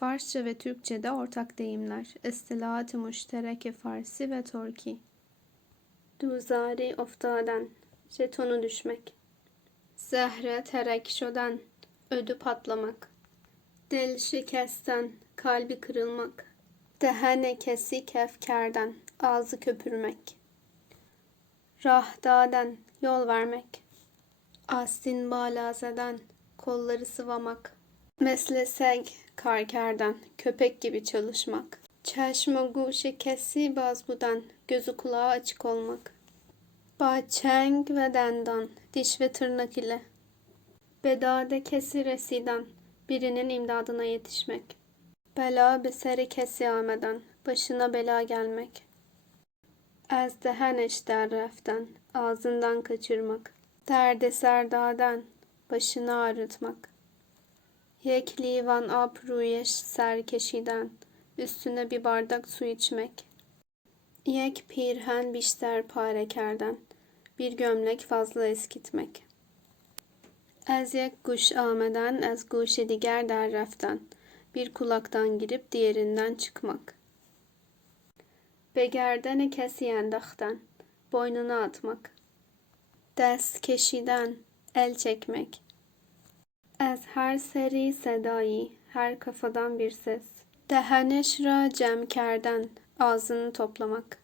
Farsça ve Türkçe'de ortak deyimler. İstilahat-ı müşterek Farsi ve Türki. Duzari oftadan, jetonu düşmek. Zehre terek şodan, ödü patlamak. Dil şikesten, kalbi kırılmak. Dehene kesik efkardan, ağzı köpürmek. Rahdaden, yol vermek. Astin balazeden, kolları sıvamak. Meslesek, karkerden, köpek gibi çalışmak. Çeşme guşe kesi bazbudan, gözü kulağı açık olmak. Bahçeng ve dendan, diş ve tırnak ile. Bedade kesi residen, birinin imdadına yetişmek. Bela beseri kesi ameden, başına bela gelmek. Ezdehen eşder reften, ağzından kaçırmak. Derde serdaden, başını ağrıtmak. Yek livan apruyeş serkeşiden, üstüne bir bardak su içmek. Yek pirhen bişter parekerden, bir gömlek fazla eskitmek. Ez yek guş ameden ez guşe diger der reften, bir kulaktan girip diğerinden çıkmak. Begerdene kesiyendahten, boynuna atmak. Dest keşiden, el çekmek. Ez her seri sedayı, her kafadan bir ses. Dehaneş ra cemkerden, ağzını toplamak.